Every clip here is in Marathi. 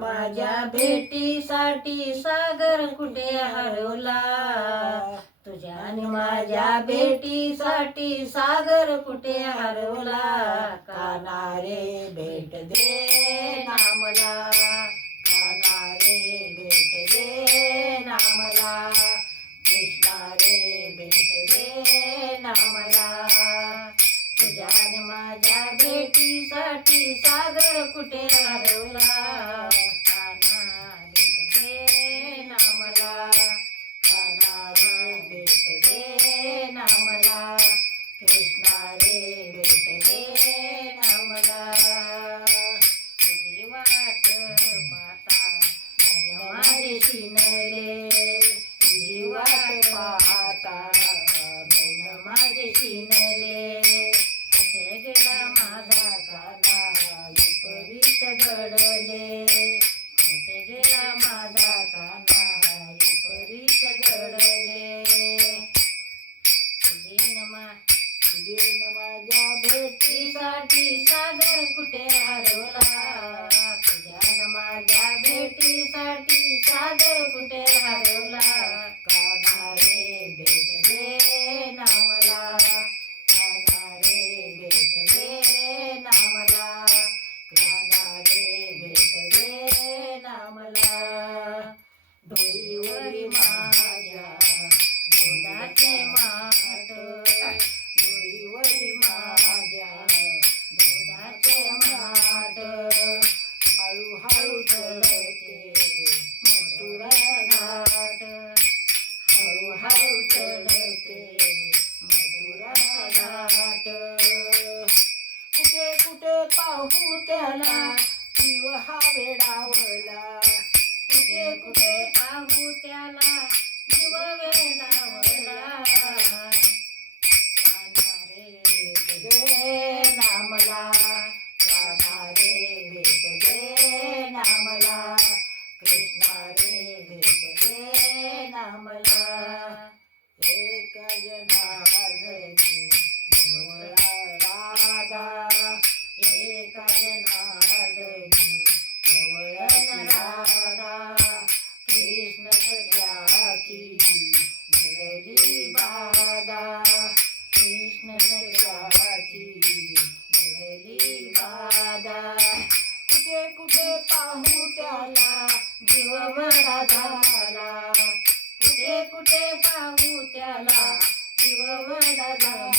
माझ्या भेटीसाठी सागर कुठे हरवला? तुझ्या आणि माझ्या भेटीसाठी सागर कुठे हरवला? काना रे भेट दे. भेटीसाठी सागर कुठे हरवला कुठे त्याला जीव हा वेडावला. कुठे कुठे आहुत्याला त्याला जीव वेडावला. रे नामला. पाहू त्याला जीव बडा झाला. कुठे कुठे पाहू त्याला जीव बडा झाला.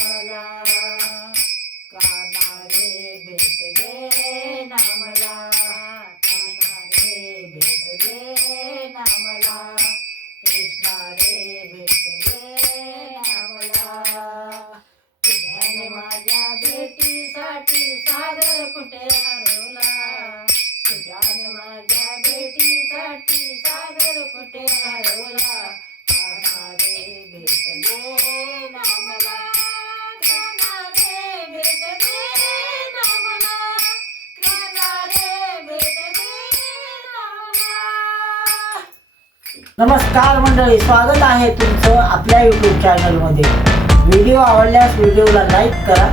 तुझ्याने माझ्या भेटीसाठी सागर कुठे हरवला? रे भेट ना मला. रे भेट ना मला. रे भेट ना नमस्कार मंडळी स्वागत आहे तुमचं आपल्या यूट्यूब चॅनलमध्ये व्हिडिओ आवडल्यास व्हिडिओला लाईक करा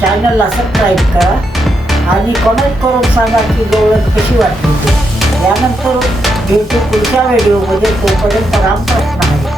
चॅनलला सबस्क्राईब करा. आणि कमेंट करून सांगा की गवळण कशी वाटली यानंतर भेटू पुढच्या व्हिडिओमध्ये तोपर्यंत रामकृष्ण